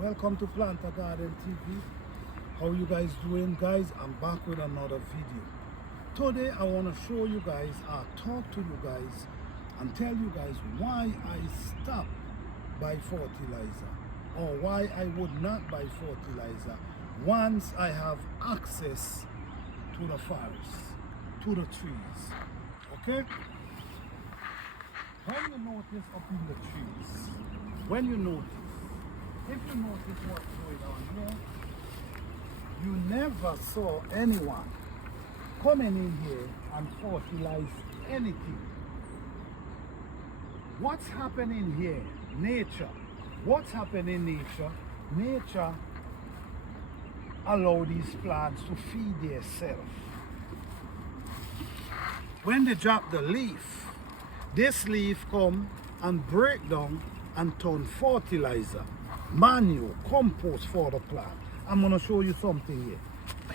Welcome to Planter Garden TV. How you guys doing, guys? I'm back with another video. Today I want to show you guys, talk to you guys and tell you guys why I stopped buy fertilizer, or why I would not buy fertilizer once I have access to the forest, to the trees. Okay? When you notice up in the trees, if you notice what's going on here, you never saw anyone coming in here and fertilize anything. What's happening here? Nature. What's happening in nature? Nature allow these plants to feed themselves. When they drop the leaf, this leaf come and break down and turn fertilizer, manure, compost for the plant. I'm going to show you something here.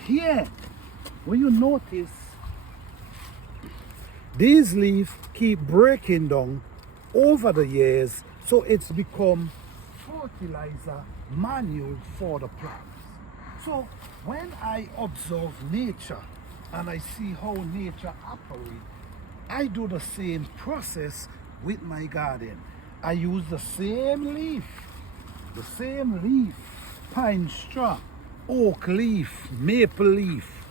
Here, when you notice, these leaves keep breaking down over the years, so it's become fertilizer, manure for the plants. So when I observe nature and I see how nature operates, I do the same process with my garden. I use the same leaf, pine straw, oak leaf, maple leaf.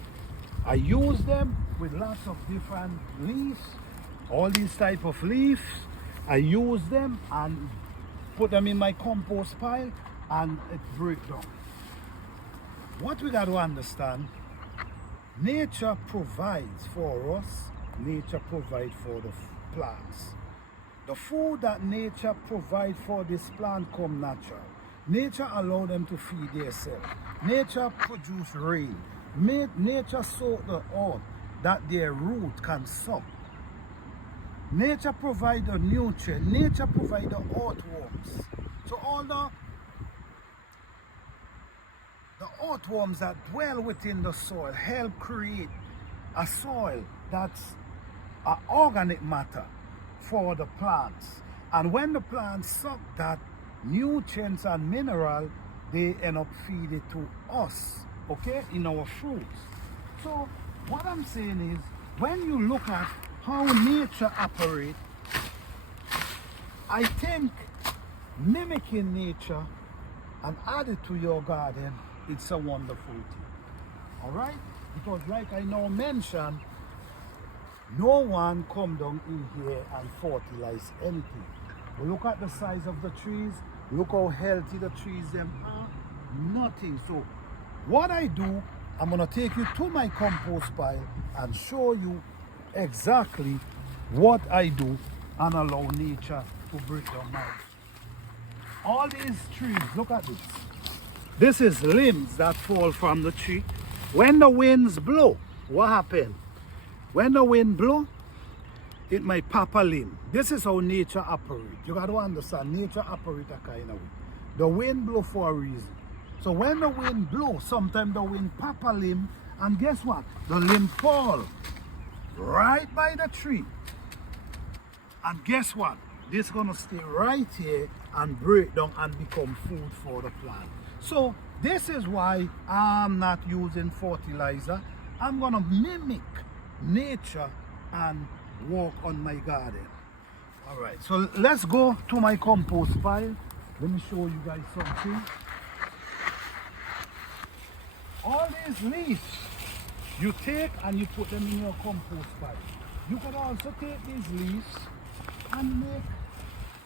I use them with lots of different leaves, all these type of leaves. I use them and put them in my compost pile and it breaks down. What we got to understand, nature provides for us, nature provides for the plants. The food that nature provides for this plant come natural. Nature allow them to feed themselves. Nature produce rain. Nature soak the earth that their root can suck. Nature provide the nutrient. Nature provide the earthworms. So all the earthworms that dwell within the soil help create a soil that's organic matter for the plants. And when the plants suck that nutrients and mineral, they end up feeding to us, okay, in our fruits. So what I'm saying is, when you look at how nature operates, I think mimicking nature and add it to your garden, it's a wonderful thing. All right? Because like I now mentioned, no one come down in here and fertilize anything. But look at the size of the trees. Look how healthy the trees them are. Nothing. So what I do, I'm going to take you to my compost pile and show you exactly what I do and allow nature to break down my. All these trees, look at this. This is limbs that fall from the tree. When the winds blow, what happens? When the wind blow, it might pop a limb. This is how nature operates. You got to understand, nature operates a kind of way. The wind blow for a reason. So when the wind blow, sometimes the wind pop a limb, and guess what? The limb fall right by the tree. And guess what? This is going to stay right here and break down and become food for the plant. So this is why I'm not using fertilizer. I'm going to mimic nature and work on my garden. All right, so let's go to my compost pile. Let me show you guys something. All these leaves you take and you put them in your compost pile. You could also take these leaves and make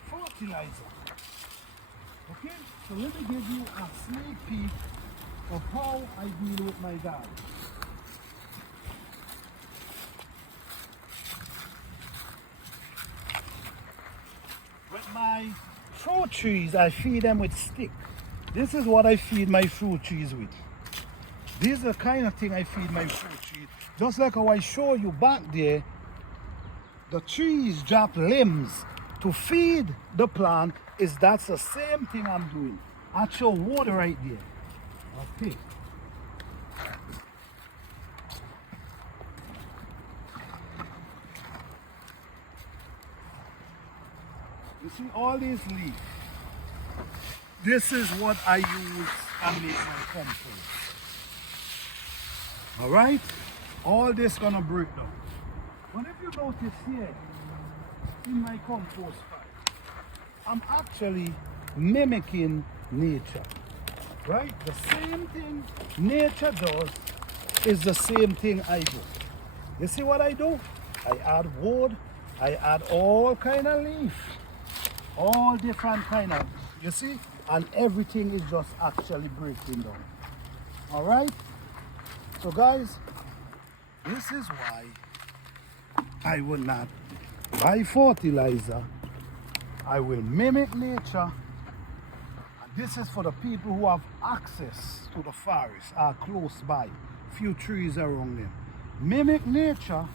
fertilizer. Okay, so let me give you a sneak peek of how I deal with my garden. With my fruit trees, I feed them with stick. This is what I feed my fruit trees with. This is the kind of thing I feed my fruit trees. Just like how I show you back there, the trees drop limbs to feed the plant. That's the same thing I'm doing. I show water right there. Okay. You see all these leaves. This is what I use and make my compost. All right? All this gonna break down. But if you notice here, in my compost pile, I'm actually mimicking nature. Right? The same thing nature does is the same thing I do. You see what I do? I add wood, I add all kind of leaf, all different kind of, you see? And everything is just actually breaking down. All right? So guys, this is why I will not buy fertilizer. I will mimic nature. And this is for the people who have access to the forest, are close by, few trees around them. Mimic nature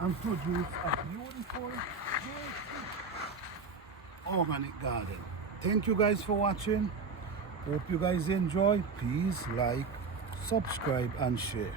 and produce a beautiful, healthy, organic garden. Thank you guys for watching. Hope you guys enjoy. Please like, subscribe and share.